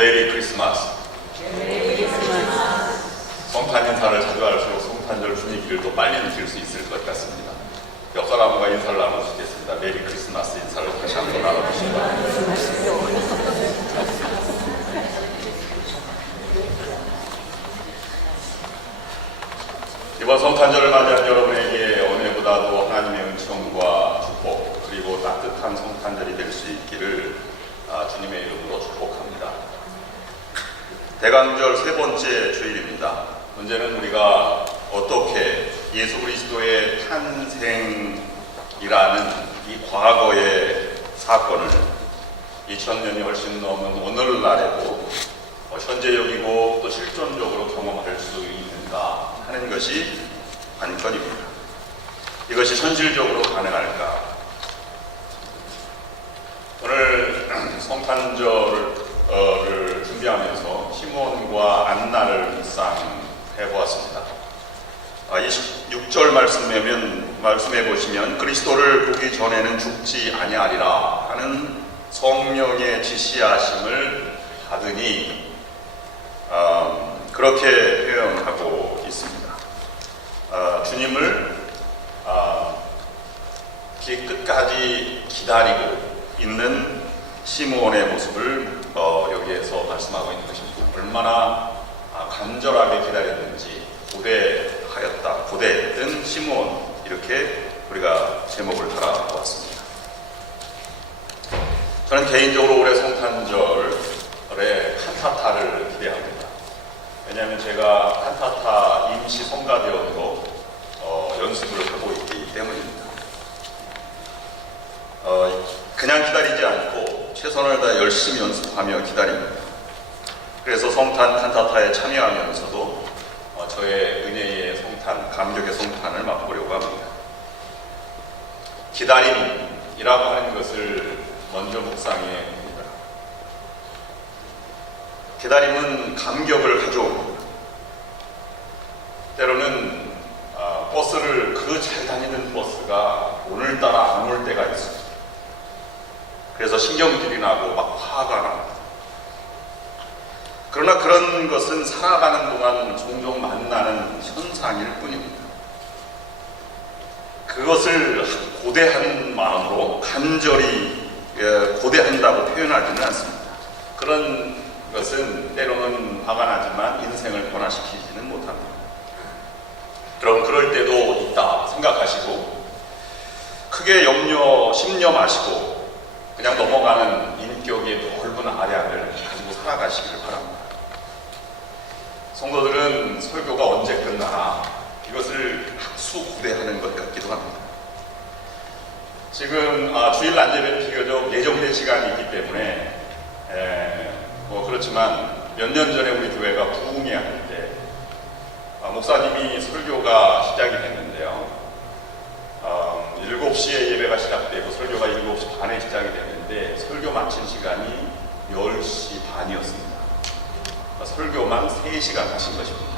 메리 크리스마스. 성탄 인사를 자주 할수록 성탄절 분위기를 더 빨리 느낄 수 있을 것 같습니다. 옆 사람과 인사를 나눠주시겠습니다. 메리 크리스마스 인사를 다시 한번 나눠주십니다. 이번 성탄절을 맞이한 여러분에게 어느보다도 하나님의 은총과 축복, 그리고 따뜻한 성탄절이 될 수 있기를 주님의 이름으로 축복합니다. 대강절 세 번째 주일입니다. 문제는 우리가 어떻게 예수 그리스도의 탄생이라는 이 과거의 사건을 2000년이 훨씬 넘은 오늘날에도 현재적이고 또 실존적으로 경험할 수 있는가 하는 것이 관건입니다. 이것이 현실적으로 가능할까? 오늘 성탄절을 준비하면서 시몬과 안나를 묵상해 보았습니다. 26절 말씀해 보시면 그리스도를 보기 전에는 죽지 아니하리라 하는 성령의 지시하심을 받으니 그렇게 표현하고 있습니다. 주님을 끝까지 기다리고 있는 시므온의 모습을 여기에서 말씀하고 있는 것입니다. 얼마나 간절하게 기다렸는지 고대했던 시므온, 이렇게 우리가 제목을 달아보았습니다. 저는 개인적으로 올해 성탄절에 칸타타를 기대합니다. 왜냐하면 제가 칸타타 임시 성가대원으로 연습을 하고 있기 때문입니다. 그냥 기다리지 않고 최선을 다해 열심히 연습하며 기다립니다. 그래서 성탄 칸타타에 참여하면서도 저의 은혜의 성탄, 감격의 성탄을 맛보려고 합니다. 기다림이라고 하는 것을 먼저 묵상해 봅니다. 기다림은 감격을 가져옵니다. 때로는 버스를 잘 다니는 버스가 오늘따라 안 올 때가 있습니다. 그래서 신경질이 나고 막 화가 납니다. 그러나 그런 것은 살아가는 동안 종종 만나는 현상일 뿐입니다. 그것을 고대한 마음으로 간절히 고대한다고 표현하지는 않습니다. 그런 것은 때로는 화가 나지만 인생을 변화시키지는 못합니다. 여러분, 그럴 때도 있다 생각하시고 크게 심려 마시고 그냥 넘어가는 인격의 넓은 아량을 가지고 살아가시기를 바랍니다. 성도들은 설교가 언제 끝나나 이것을 학수고대하는 것 같기도 합니다. 지금 주일 난제는 비교적 예정된 시간이 있기 때문에 그렇지만 몇 년 전에 우리 교회가 부흥회 할 때 목사님이 설교가 시작이 됐는데요. 7시에 예배가 시작되고 설교가 7시 반에 시작이 됐는데 설교 마친 시간이 10시 반이었습니다. 설교만 3시간 하신 것입니다.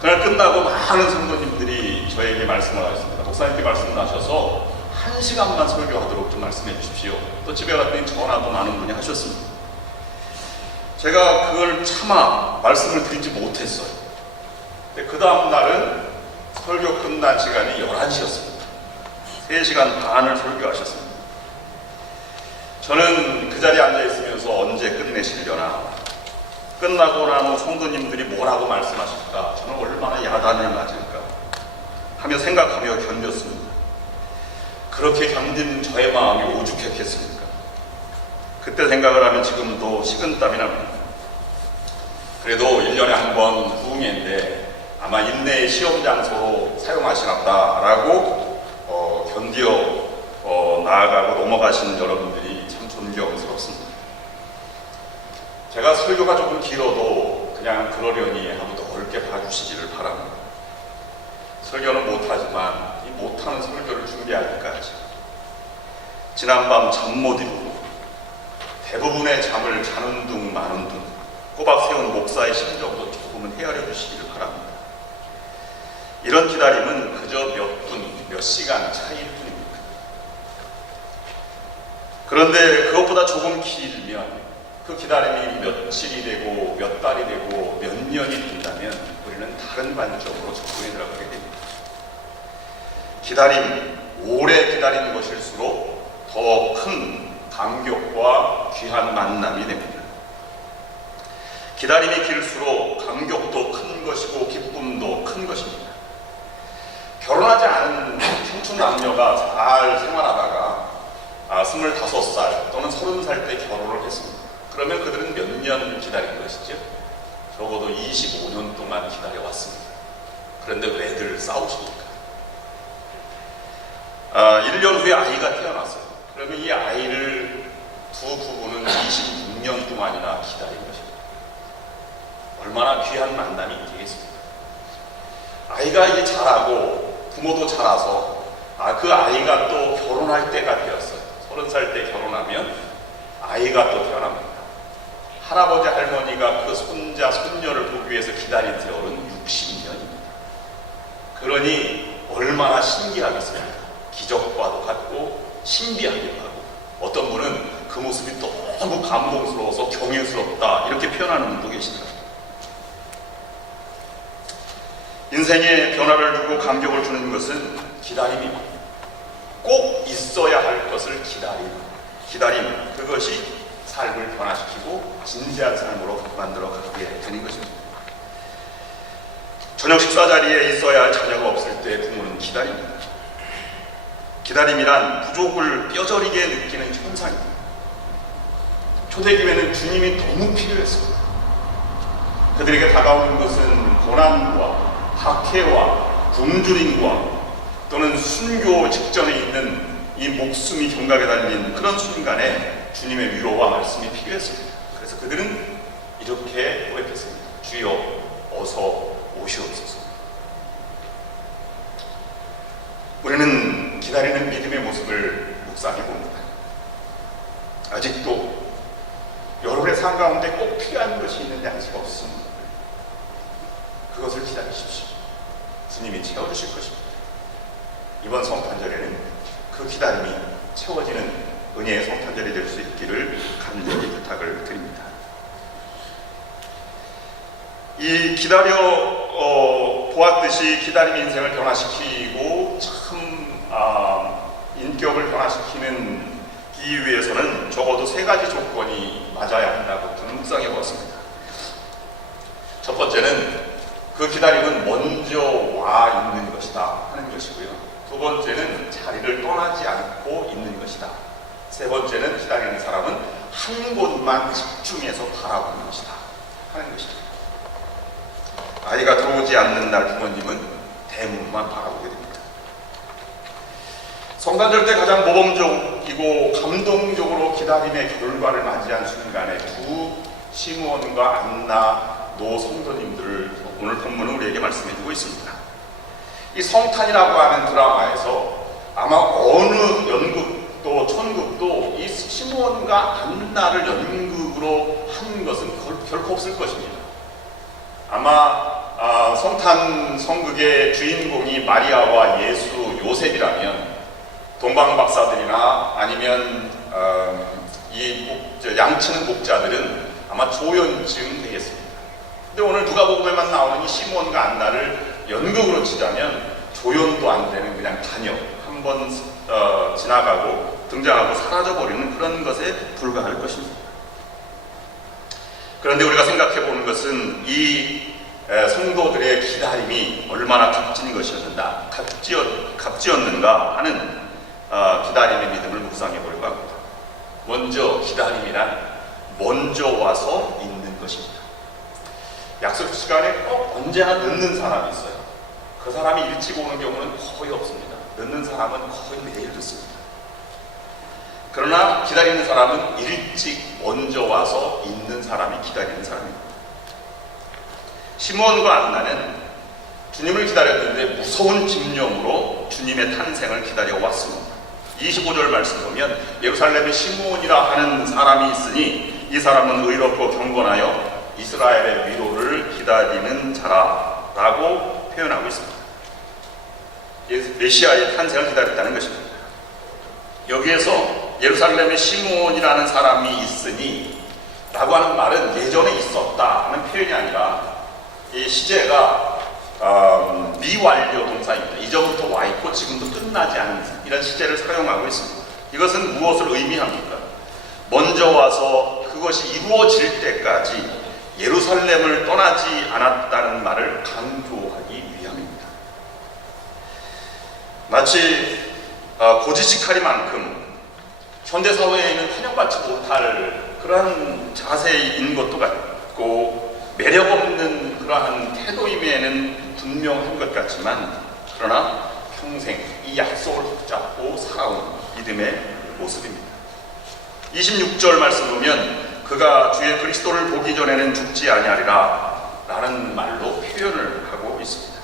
그날 끝나고 많은 성도님들이 저에게 말씀을 하셨습니다. 목사님께 말씀을 하셔서 1시간만 설교하도록 좀 말씀해 주십시오. 또 집에 갔더니 전화도 많은 분이 하셨습니다. 제가 그걸 차마 말씀을 드리지 못했어요. 근데 그 다음 날은 설교 끝난 시간이 11시였습니다. 3시간 반을 설교하셨습니다. 저는 그 자리에 앉아있으면서 언제 끝내시려나, 끝나고 나면 성도님들이 뭐라고 말씀하실까, 저는 얼마나 야단을 맞을까 하며 생각하며 견뎠습니다. 그렇게 견딘 저의 마음이 오죽했겠습니까? 그때 생각을 하면 지금도 식은땀이 납니다. 그래도 1년에 한 번 부흥회인데 아마 인내의 시험 장소로 사용하시나보다라고 견디어 나아가고 넘어가시는 여러분들이 참 존경스럽습니다. 제가 설교가 조금 길어도 그냥 그러려니 하고 넓게 봐주시기를 바랍니다. 설교는 못하지만 이 못하는 설교를 준비하기까지 지난밤 잠 못 이루고 대부분의 잠을 자는 둥 마는 둥 꼬박 세운 목사의 심정도 조금은 헤아려 주시기를 바랍니다. 이런 기다림은 그저 몇 분, 몇 시간 차이일 뿐입니다. 그런데 그것보다 조금 길면 그 기다림이 며칠이 되고 몇 달이 되고 몇 년이 된다면 우리는 다른 관점으로 접근해 들어가게 됩니다. 기다림, 오래 기다리는 것일수록 더 큰 감격과 귀한 만남이 됩니다. 기다림이 길수록 감격도 큰 것이고 기쁨도 큰 것입니다. 결혼하지 않은 청춘 남녀가 잘 생활하다가 25살 또는 30살 때 결혼을 했습니다. 그러면 그들은 몇 년 기다린 것이죠? 적어도 25년 동안 기다려왔습니다. 그런데 왜들 싸우십니까? 1년 후에 아이가 태어났어요. 그러면 이 아이를 두 부부는 26년 동안이나 기다린 것입니다. 얼마나 귀한 만남이 되겠습니까? 아이가 이제 자라고 부모도 자라서 그 아이가 또 결혼할 때가 되었어요. 30살 때 결혼하면 아이가 또 태어납니다. 할아버지 할머니가 그 손자 손녀를 보기 위해서 기다린 세월은 60년입니다. 그러니 얼마나 신기하겠습니까? 기적과도 같고 신비하기도 하고, 어떤 분은 그 모습이 너무 감동스러워서 경외스럽다 이렇게 표현하는 분도 계시더라고요. 인생에 변화를 주고 감격을 주는 것은 기다림입니다. 꼭 있어야 할 것을 기다림, 그것이 삶을 변화시키고 진지한 삶으로 만들어 가게 되는 것입니다. 저녁 식사 자리에 있어야 할 자녀가 없을 때 부모는 기다립니다. 기다림이란 부족을 뼈저리게 느끼는 현상입니다. 초대교회는 주님이 너무 필요했습니다. 그들에게 다가오는 것은 고난과 박해와 굶주림과 또는 순교 직전에 있는 이 목숨이 경각에 달린 그런 순간에 주님의 위로와 말씀이 필요했습니다. 그래서 그들은 이렇게 고백했습니다. 주여 어서 오시옵소서. 우리는 기다리는 믿음의 모습을 묵상해 봅니다. 아직도 여러분의 삶 가운데 꼭 필요한 것이 있는데 아직 없습니다. 그것을 기다리십시오. 주님이 채워주실 것입니다. 이번 성탄절에는 그 기다림이 채워지는 은혜의 성탄절이 될 수 있기를 간절히 부탁을 드립니다. 이 기다려 보았듯이 기다림이 인생을 변화시키고 참 인격을 변화시키는 이 위해서는 적어도 3가지 조건이 맞아야 한다고 저는 묵상해 보았습니다. 첫 번째는 그 기다림은 먼저 와 있는 것이다 하는 것이고요. 두 번째는 자리를 떠나지 않고 있는 것이다. 세 번째는 기다리는 사람은 한 곳만 집중해서 바라보는 것이다 하는 것입니다. 아이가 들어오지 않는 날 부모님은 대문만 바라보게 됩니다. 성탄절 때 가장 모범적이고 감동적으로 기다림의 결과를 맞이한 순간에 두 시므온과 안나 노 성도님들을 오늘 본문은 우리에게 말씀해주고 있습니다. 이 성탄이라고 하는 드라마에서 아마 어느 연극도 천극도 이 시므온과 안나를 연극으로 한 것은 결코 없을 것입니다. 아마 성탄 성극의 주인공이 마리아와 예수, 요셉이라면 동방박사들이나 아니면 양치는 목자들은 아마 조연증 되겠습니다. 근데 오늘 누가복음에만 나오는 이 시므온과 안나를 연극으로 치자면 조연도 안 되는 그냥 단역, 한번 지나가고 등장하고 사라져버리는 그런 것에 불과할 것입니다. 그런데 우리가 생각해 보는 것은 이 성도들의 기다림이 얼마나 값진 것이었는가, 값지었는가 하는 기다림의 믿음을 묵상해 보려고 합니다. 먼저 기다림이란 먼저 와서 있는 것입니다. 약속 시간에 꼭 언제나 늦는 사람이 있어요. 그 사람이 일찍 오는 경우는 거의 없습니다. 늦는 사람은 거의 매일 늦습니다. 그러나 기다리는 사람은 일찍 먼저 와서 있는 사람이 기다리는 사람입니다. 시므온과 안나는 주님을 기다렸는데 무서운 집념으로 주님의 탄생을 기다려왔습니다. 25절 말씀 보면 예루살렘에 시므온이라 하는 사람이 있으니 이 사람은 의롭고 경건하여 이스라엘의 위로를 기다리는 자라라고 표현하고 있습니다. 메시아의 탄생을 기다렸다는 것입니다. 여기에서 예루살렘에 시므온이라는 사람이 있으니 라고 하는 말은 예전에 있었다 하는 표현이 아니라 이 시제가 미완료 동사입니다. 이전부터 와 있고 지금도 끝나지 않은 이런 시제를 사용하고 있습니다. 이것은 무엇을 의미합니까? 먼저 와서 그것이 이루어질 때까지 예루살렘을 떠나지 않았다는 말을 강조하기 위함입니다. 마치 고지식하리만큼 현대사회에는 환영받지 못할 그러한 자세인 것도 같고 매력 없는 그러한 태도임에는 분명한 것 같지만 그러나 평생 이 약속을 붙잡고 살아온 믿음의 모습입니다. 26절 말씀 보면 그가 주의 그리스도를 보기 전에는 죽지 아니하리라 라는 말로 표현을 하고 있습니다.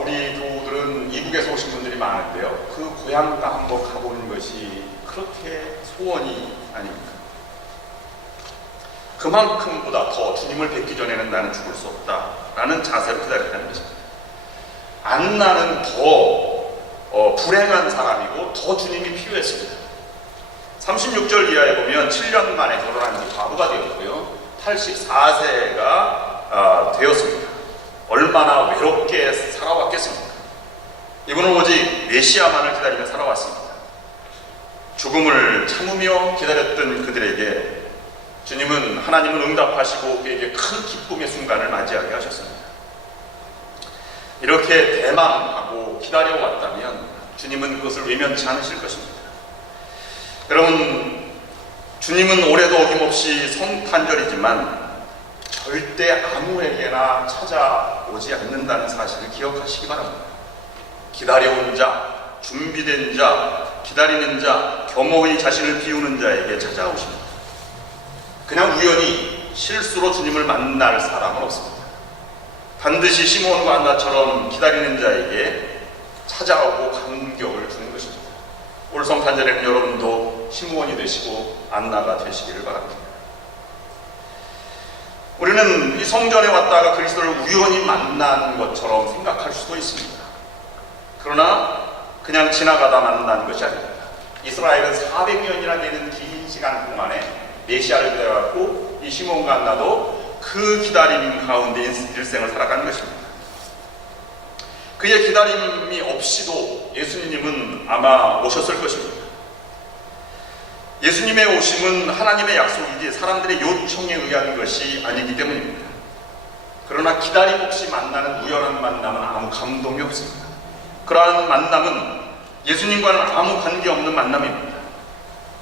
우리 교우들은 이국에서 오신 분들이 많은데요. 그 고향가 한번 가보는 것이 그렇게 소원이 아닙니까? 그만큼보다 더 주님을 뵙기 전에는 나는 죽을 수 없다 라는 자세로 기다렸다는 것입니다. 안나는 더 불행한 사람이고 더 주님이 필요했습니다. 36절 이하에 보면 7년 만에 결혼한 지 과부가 되었고요. 84세가 되었습니다. 얼마나 외롭게 살아왔겠습니까? 이분은 오직 메시아만을 기다리며 살아왔습니다. 죽음을 참으며 기다렸던 그들에게 주님은 하나님은 응답하시고 그에게 큰 기쁨의 순간을 맞이하게 하셨습니다. 이렇게 대망하고 기다려왔다면 주님은 그것을 외면치 않으실 것입니다. 여러분, 주님은 올해도 어김없이 성탄절이지만 절대 아무에게나 찾아오지 않는다는 사실을 기억하시기 바랍니다. 기다려온 자, 준비된 자, 기다리는 자, 겸허히 자신을 비우는 자에게 찾아오십니다. 그냥 우연히 실수로 주님을 만날 사람은 없습니다. 반드시 시몬과 안나처럼 기다리는 자에게 찾아오고 감격을 주는 것입니다. 올 성탄절에는 여러분도 시므온이 되시고 안나가 되시기를 바랍니다. 우리는 이 성전에 왔다가 그리스도를 우연히 만난 것처럼 생각할 수도 있습니다. 그러나 그냥 지나가다 만난 것이 아닙니다. 이스라엘은 400년이나 되는 긴 시간 동안에 메시아를 기다려왔고 이 시몬과 안나도 그 기다림 가운데 일생을 살아가는 것입니다. 그의 기다림이 없이도 예수님은 아마 오셨을 것입니다. 예수님의 오심은 하나님의 약속이지 사람들의 요청에 의한 것이 아니기 때문입니다. 그러나 기다림 없이 만나는 우연한 만남은 아무 감동이 없습니다. 그러한 만남은 예수님과는 아무 관계없는 만남입니다.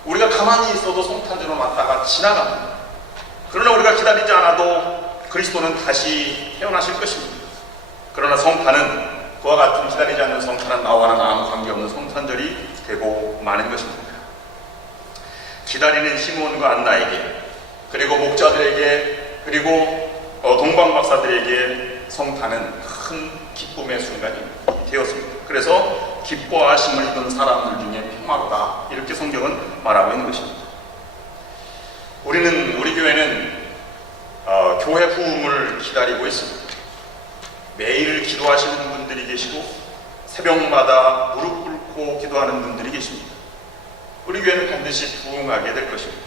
우리가 가만히 있어도 성탄절로 왔다가 지나갑니다. 그러나 우리가 기다리지 않아도 그리스도는 다시 태어나실 것입니다. 그러나 성탄은 그와 같은 기다리지 않는 성탄은 나와는 아무 관계없는 성탄절이 되고 마는 것입니다. 기다리는 시몬과 안나에게 그리고 목자들에게 그리고 동방박사들에게 성탄은 큰 기쁨의 순간이 되었습니다. 그래서 기뻐하심을 입은 사람들 중에 평화로다 이렇게 성경은 말하고 있는 것입니다. 우리 교회는 교회 부흥을 기다리고 있습니다. 매일 기도하시는 분들이 계시고 새벽마다 무릎 꿇고 기도하는 분들이 계십니다. 우리 교회는 반드시 부흥하게 될 것입니다.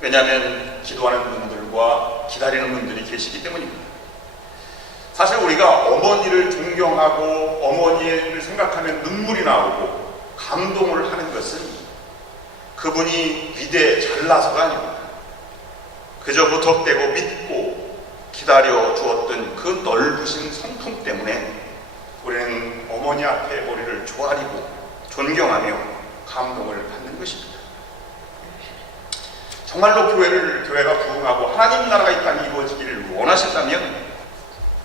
왜냐하면 기도하는 분들과 기다리는 분들이 계시기 때문입니다. 사실 우리가 어머니를 존경하고 어머니를 생각하면 눈물이 나오고 감동을 하는 것은 그분이 위대해 잘나서가 아닙니다. 그저 무턱대고 믿고 기다려 주었던 그 넓으신 성품 때문에 우리는 어머니 앞에 머리를 조아리고 존경하며 감동을 받는 것입니다. 정말로 교회가 부흥하고 하나님 나라가 이 땅에 이루어지기를 원하신다면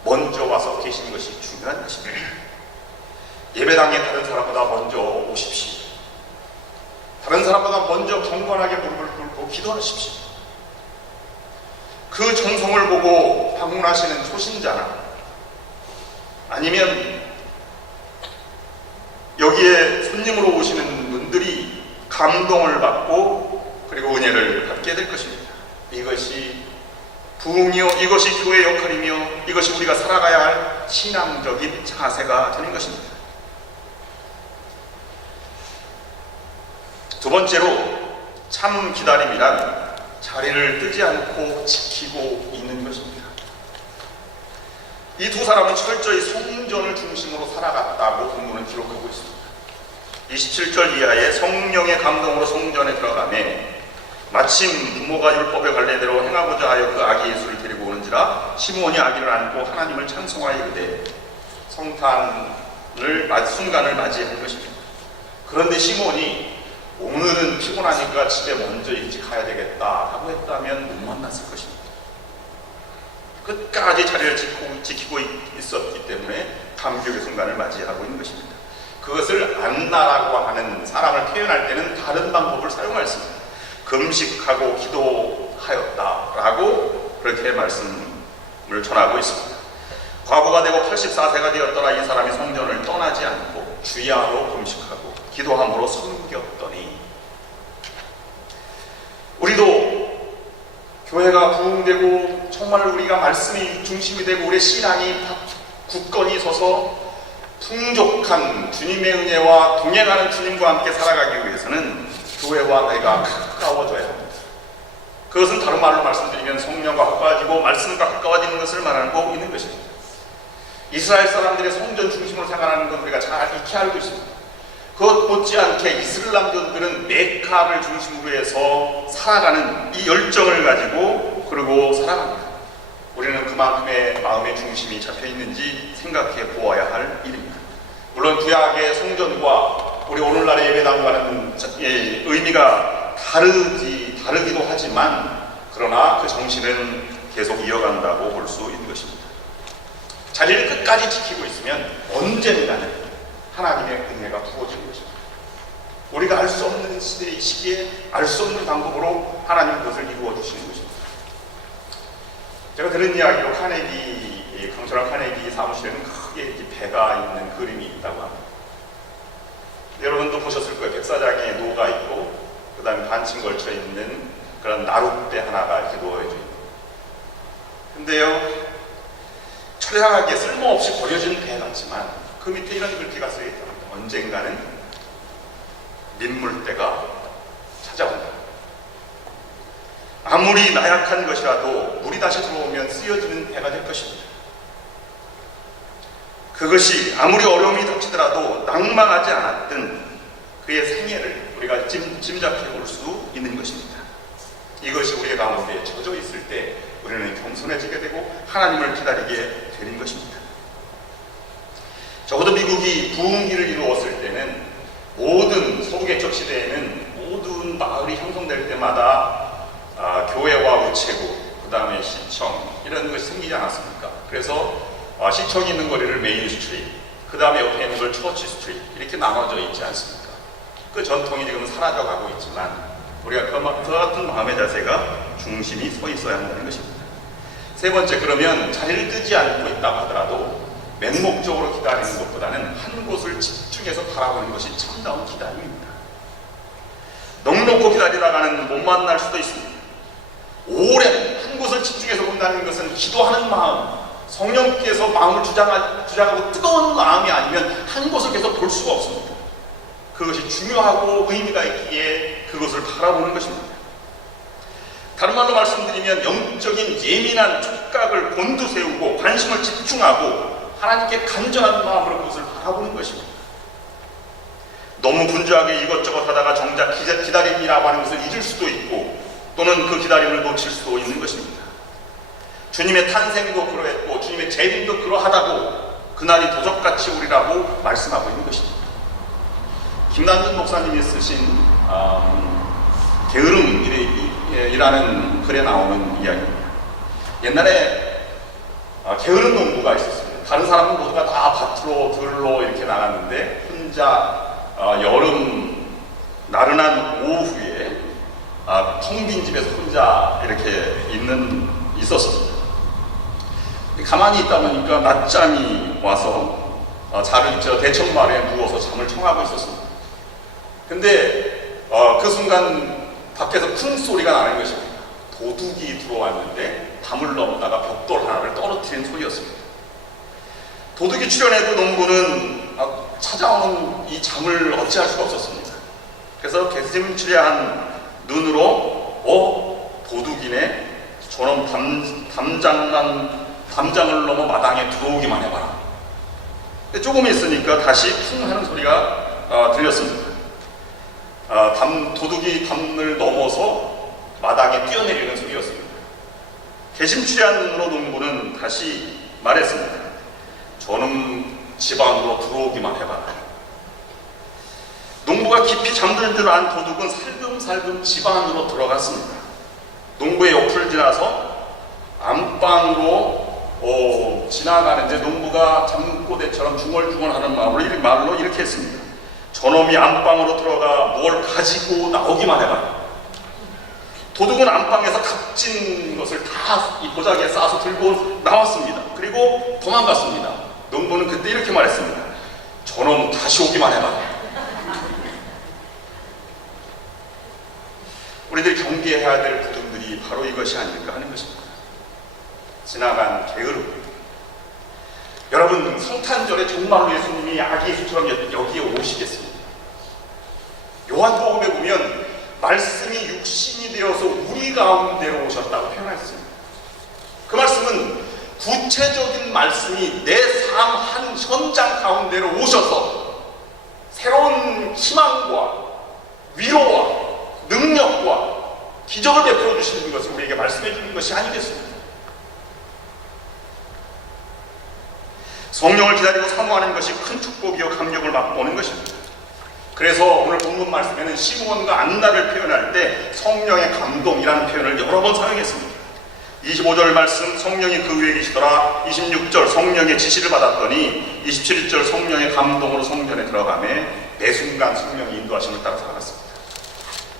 먼저 와서 계시는 것이 중요한 것입니다. 예배당에 다른 사람보다 먼저 오십시오. 다른 사람보다 먼저 경건하게 무릎을 꿇고 기도하십시오. 그 정성을 보고 방문하시는 초신자나 아니면 여기에 손님으로 오시는 분들이 감동을 받고 그리고 은혜를 받게 될 것입니다. 이것이 부흥이요, 이것이 교회의 역할이며 이것이 우리가 살아가야 할 신앙적인 자세가 되는 것입니다. 두 번째로 참 기다림이란 자리를 뜨지 않고 지키고 있는 것입니다. 이 두 사람은 철저히 성전을 중심으로 살아갔다고 본문은 기록하고 있습니다. 27절 이하에 성령의 감동으로 성전에 들어가매 마침 부모가 율법의 관례대로 행하고자 하여 그 아기 예수를 데리고 오는지라 시므온이 아기를 안고 하나님을 찬송하여 이르되 성탄을 순간을 맞이한 것입니다. 그런데 시므온이 오늘은 피곤하니까 집에 먼저 일찍 가야 되겠다라고 했다면 못 만났을 것입니다. 끝까지 자리를 지키고 있었기 때문에 감격의 순간을 맞이하고 있는 것입니다. 그것을 안나라고 하는 사람을 표현할 때는 다른 방법을 사용했습니다. 금식하고 기도하였다라고 그렇게 말씀을 전하고 있습니다. 과부가 되고 84세가 되었더라. 이 사람이 성전을 떠나지 않고 주야로 금식하고 기도함으로 섬겼더니. 우리도 교회가 부흥되고 정말 우리가 말씀이 중심이 되고 우리의 신앙이 굳건히 서서 풍족한 주님의 은혜와 동행하는 주님과 함께 살아가기 위해서는 교회와 내가 가까워져야 합니다. 그것은 다른 말로 말씀드리면 성령과 가까워지고 말씀과 가까워지는 것을 말하고 있는 것입니다. 이스라엘 사람들의 성전 중심으로 생활하는 건 우리가 잘 익히 알고 있습니다. 그것 못지않게 이슬람교들은 메카를 중심으로 해서 살아가는 이 열정을 가지고 그러고 살아갑니다. 우리는 그만큼의 마음의 중심이 잡혀 있는지 생각해 보아야 할 일입니다. 물론 구약의 성전과 우리 오늘날의 예배당과는 의미가 다르기도 하지만 그러나 그 정신은 계속 이어간다고 볼 수 있는 것입니다. 자리를 끝까지 지키고 있으면 언젠가는 하나님의 은혜가 부어지는 것입니다. 우리가 알 수 없는 시기에 알 수 없는 방법으로 하나님은 그것을 이루어 주시는 것입니다. 제가 들은 이야기로 강철한 카네기 사무실에는 크게 배가 있는 그림이 있다고 합니다. 여러분도 보셨을 거예요. 백사장에 노가 있고 그 다음에 반층 걸쳐 있는 그런 나룻배 하나가 이렇게 놓여져 있는. 근데요, 처량하게 쓸모없이 버려진 배 같지만 그 밑에 이런 글귀가 쓰여 있답니다. 언젠가는 민물대가 찾아온다. 아무리 나약한 것이라도 물이 다시 들어오면 쓰여지는 배가 될 것입니다. 그것이 아무리 어려움이 닥치더라도 낭망하지 않았던 그의 생애를 우리가 짐작해 볼 수 있는 것입니다. 이것이 우리의 가운데 젖어 있을 때 우리는 겸손해지게 되고 하나님을 기다리게 되는 것입니다. 적어도 미국이 부흥기를 이루었을 때는 모든 서구개척 시대에는 모든 마을이 형성될 때마다 교회와 우체국, 그 다음에 시청 이런 것이 생기지 않았습니까? 그래서 시청이 있는 거리를 메인 스트리트, 그 다음에 옆에 있는 걸 처치 스트리트 이렇게 나눠져 있지 않습니까? 그 전통이 지금 사라져가고 있지만 우리가 그 같은 마음의 자세가 중심이 서 있어야 한다는 것입니다. 세 번째, 그러면 자리를 뜨지 않고 있다고 하더라도 맹목적으로 기다리는 것보다는 한 곳을 집중해서 바라보는 것이 참다운 기다림입니다. 넉넉히 기다리다가는 못 만날 수도 있습니다. 오랜 한 곳을 집중해서 본다는 것은 기도하는 마음, 성령께서 마음을 주장하고 뜨거운 마음이 아니면 한 곳을 계속 볼 수가 없습니다. 그것이 중요하고 의미가 있기에 그것을 바라보는 것입니다. 다른 말로 말씀드리면 영적인 예민한 촉각을 곤두세우고 관심을 집중하고 하나님께 간절한 마음으로 그것을 바라보는 것입니다. 너무 분주하게 이것저것 하다가 정작 기다림이라고 하는 것을 잊을 수도 있고 또는 그 기다림을 놓칠 수도 있는 것입니다. 주님의 탄생도 그러했고 주님의 재림도 그러하다고 그날이 도적같이 오리라고 말씀하고 있는 것입니다. 김남준 목사님이 쓰신 게으름이라는 글에 나오는 이야기입니다. 옛날에 게으름 농부가 있었습니다. 다른 사람은 모두가 다 밭으로 들로 이렇게 나갔는데 혼자 여름 나른한 오후에 텅 빈 집에서 혼자 이렇게 있었습니다. 가만히 있다 보니까 낮잠이 와서 대청마루에 누워서 잠을 청하고 있었습니다. 근데 그 순간 밖에서 쿵 소리가 나는 것입니다. 도둑이 들어왔는데 담을 넘다가 벽돌 하나를 떨어뜨린 소리였습니다. 도둑이 출현해도 농부는 찾아오는 이 잠을 어찌할 수가 없었습니다. 그래서 개슴츠레한 눈으로 도둑이네 저놈 담장을 넘어 마당에 들어오기만 해봐라. 조금 있으니까 다시 쿵 하는 소리가 들렸습니다. 도둑이 담을 넘어서 마당에 뛰어내리는 소리였습니다. 개심치레한 눈으로 농부는 다시 말했습니다. 저놈 집 안으로 들어오기만 해봐라. 농부가 깊이 잠들 줄 안 도둑은 살금살금 집 안으로 들어갔습니다. 농부의 옆을 지나서 안방으로 지나가는데 농부가 잠꼬대처럼 중얼중얼하는 말로 이렇게 했습니다. 저놈이 안방으로 들어가 뭘 가지고 나오기만 해봐. 도둑은 안방에서 값진 것을 다 이 보자기에 싸서 들고 나왔습니다. 그리고 도망갔습니다. 농부는 그때 이렇게 말했습니다. 저놈 다시 오기만 해봐. 우리들이 경계해야 될 부분들이 바로 이것이 아닐까 하는 것입니다. 지나간 게으름. 여러분, 성탄절에 정말로 예수님이 아기 예수처럼 여기에 오시겠습니다. 요한복음에 보면 말씀이 육신이 되어서 우리 가운데로 오셨다고 표현했습니다. 그 말씀은 구체적인 말씀이 내 삶 한 현장 가운데로 오셔서 새로운 희망과 위로와 능력과 기적을 베풀어 주시는 것을 우리에게 말씀해 주는 것이 아니겠습니까? 성령을 기다리고 사모하는 것이 큰 축복이요 감격을 맛보는 것입니다. 그래서 오늘 본문 말씀에는 시므온과 안나를 표현할 때 성령의 감동이라는 표현을 여러 번 사용했습니다. 25절 말씀 성령이 그 위에 계시더라. 26절 성령의 지시를 받았더니 27절 성령의 감동으로 성전에 들어가매 매 순간 성령의 인도하심을 따라 살아갔습니다.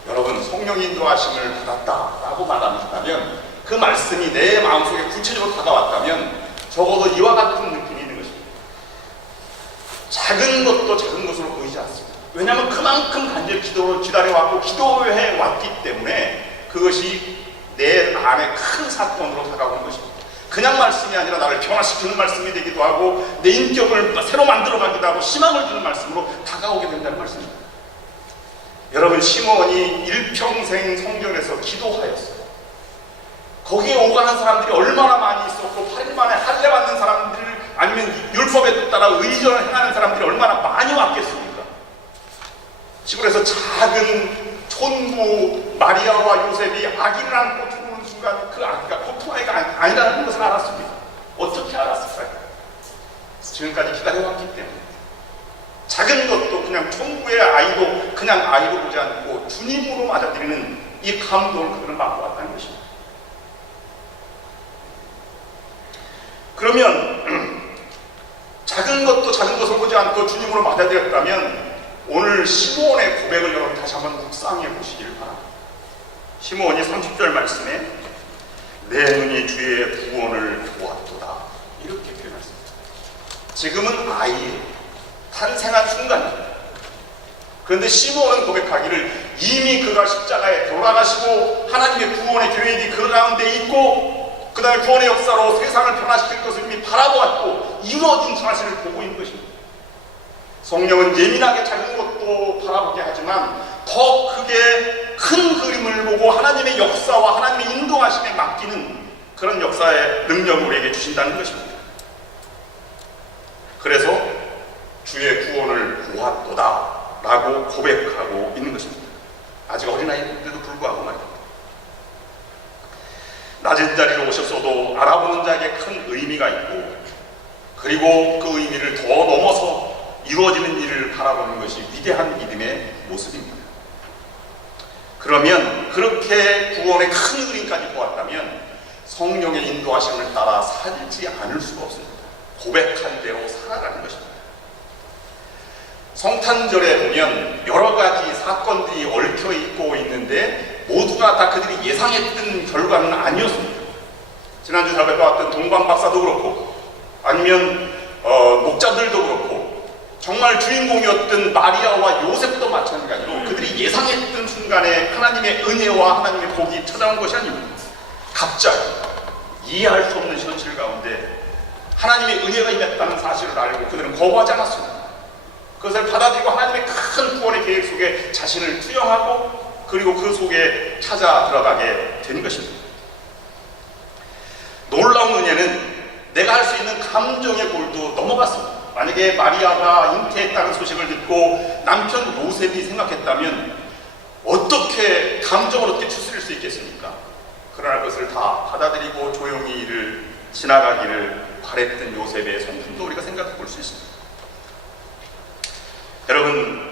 여러분, 성령의 인도하심을 받았다라고 말한다면 그 말씀이 내 마음속에 구체적으로 다가왔다면 적어도 이와 같은 느낌이 있는 것입니다. 작은 것도 작은 것으로 보이지 않습니다. 왜냐하면 그만큼 간절히 기다려왔고 기도해 왔기 때문에 그것이 내 안에 큰 사건으로 다가오는 것입니다. 그냥 말씀이 아니라 나를 변화시키는 말씀이 되기도 하고 내 인격을 새로 만들어가기도 하고 희망을 주는 말씀으로 다가오게 된다는 말씀입니다. 여러분, 시므온이 일평생 성전에서 기도하였어요. 거기에 오가는 사람들이 얼마나 많이 있었고 8일 만에 할례 받는 사람들 아니면 율법에 따라 의전을 행하는 사람들이 얼마나 많이 왔겠습니까? 시골에서 작은 촌부 마리아와 요셉이 아기를 안고 죽는 순간 그 아기가 보통 아이가 아니라는 것을 알았습니다. 어떻게 알았을까요? 지금까지 기다려왔기 때문에. 작은 것도 그냥 촌부의 아이도 그냥 아이로 보지 않고 주님으로 맞아들이는 이 감동을 그들은 받고 왔다는 것입니다. 그러면 작은 것도 작은 것을 보지 않고 주님으로 맞아들였다면 오늘 시므온의 고백을 여러분 다시 한번 묵상해 보시기를 바랍니다. 시므온이 30절 말씀에 내 눈이 주의 구원을 보았도다 이렇게 표현했습니다. 지금은 아이의 탄생한 순간입니다. 그런데 시므온은 고백하기를 이미 그가 십자가에 돌아가시고 하나님의 구원의 계획이 그 가운데 있고 그 다음에 구원의 역사로 세상을 변화시킬 것을 이미 바라보았고 이루어진 사실을 보고 있는 것입니다. 성령은 예민하게 작은 것도 바라보게 하지만 더 크게 큰 그림을 보고 하나님의 역사와 하나님의 인도하심에 맡기는 그런 역사의 능력을 우리에게 주신다는 것입니다. 그래서 주의 구원을 보았도다 라고 고백하고 있는 것입니다. 아직 어린아이인데도 불구하고 말입니다. 낮은 자리로 오셨어도 알아보는 자에게 큰 의미가 있고 그리고 그 의미를 더 넘어서 이루어지는 일을 바라보는 것이 위대한 믿음의 모습입니다. 그러면 그렇게 구원의 큰 그림까지 보았다면 성령의 인도하심을 따라 살지 않을 수가 없습니다. 고백한 대로 살아가는 것입니다. 성탄절에 보면 여러 가지 사건들이 얽혀 있고 있는데 모두가 다 그들이 예상했던 결과는 아니었습니다. 지난주 살펴봤던 동방 박사도 그렇고 아니면 목자들도 그렇고 정말 주인공이었던 마리아와 요셉도 마찬가지로 그들이 예상했던 순간에 하나님의 은혜와 하나님의 복이 찾아온 것이 아닙니다. 갑자기 이해할 수 없는 현실 가운데 하나님의 은혜가 임했다는 사실을 알고 그들은 거부하지 않았습니다. 그것을 받아들이고 하나님의 큰 구원의 계획 속에 자신을 투영하고 그리고 그 속에 찾아 들어가게 되는 것입니다. 놀라운 은혜는 내가 할 수 있는 감정의 골도 넘어갔습니다. 만약에 마리아가 잉태했다는 소식을 듣고 남편 요셉이 생각했다면 어떻게 감정을 어떻게 추스릴 수 있겠습니까? 그러나 그것을 다 받아들이고 조용히 이를 지나가기를 바랬던 요셉의 성품도 우리가 생각해 볼 수 있습니다. 여러분,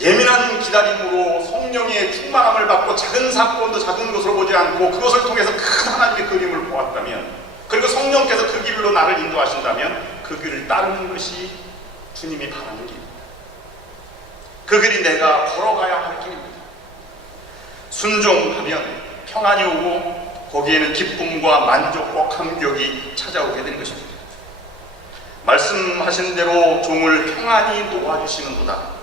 예민한 기다림으로 성령의 충만함을 받고 작은 사건도 작은 것으로 보지 않고 그것을 통해서 큰 하나님의 그림을 보았다면, 그리고 성령께서 그 길로 나를 인도하신다면 그 길을 따르는 것이 주님이 바라는 길입니다. 그 길이 내가 걸어가야 할 길입니다. 순종하면 평안이 오고 거기에는 기쁨과 만족과 감격이 찾아오게 되는 것입니다. 말씀하신 대로 종을 평안히 도와주시는도다.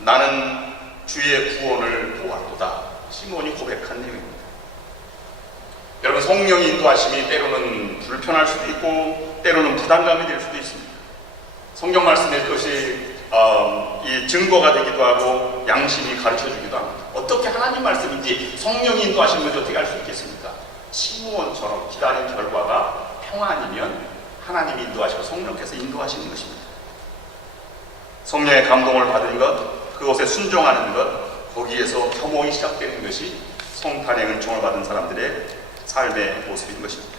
나는 주의 구원을 보았도다. 시몬이 고백한 내용입니다. 여러분, 성령의 인도하심이 때로는 불편할 수도 있고 때로는 부담감이 될 수도 있습니다. 성경 말씀에 그것이 이 증거가 되기도 하고 양심이 가르쳐주기도 합니다. 어떻게 하나님 말씀인지 성령이 인도하신 건지 어떻게 알 수 있겠습니까? 시므온처럼 기다린 결과가 평안이면 하나님이 인도하시고 성령께서 인도하시는 것입니다. 성령의 감동을 받은 것, 그것에 순종하는 것, 거기에서 겸허히 시작되는 것이 성탄의 은총을 받은 사람들의 삶의 모습인 것입니다.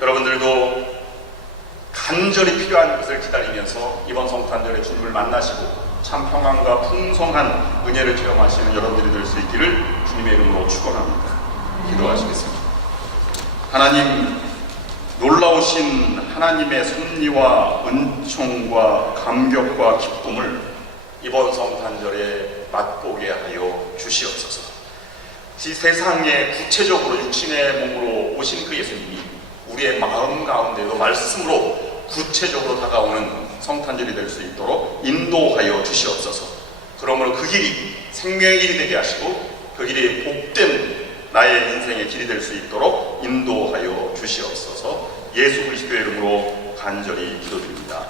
여러분들도 간절히 필요한 것을 기다리면서 이번 성탄절에 주님을 만나시고 참 평안과 풍성한 은혜를 체험하시는 여러분들이 될 수 있기를 주님의 이름으로 축원합니다. 기도하시겠습니다. 하나님, 놀라우신 하나님의 섭리와 은총과 감격과 기쁨을 이번 성탄절에 맛보게 하여 주시옵소서. 이 세상에 구체적으로 육신의 몸으로 오신 그 예수님이 우리의 마음 가운데도 말씀으로 구체적으로 다가오는 성탄절이 될 수 있도록 인도하여 주시옵소서. 그러므로 그 길이 생명의 길이 되게 하시고 그 길이 복된 나의 인생의 길이 될 수 있도록 인도하여 주시옵소서. 예수 그리스도의 이름으로 간절히 기도드립니다.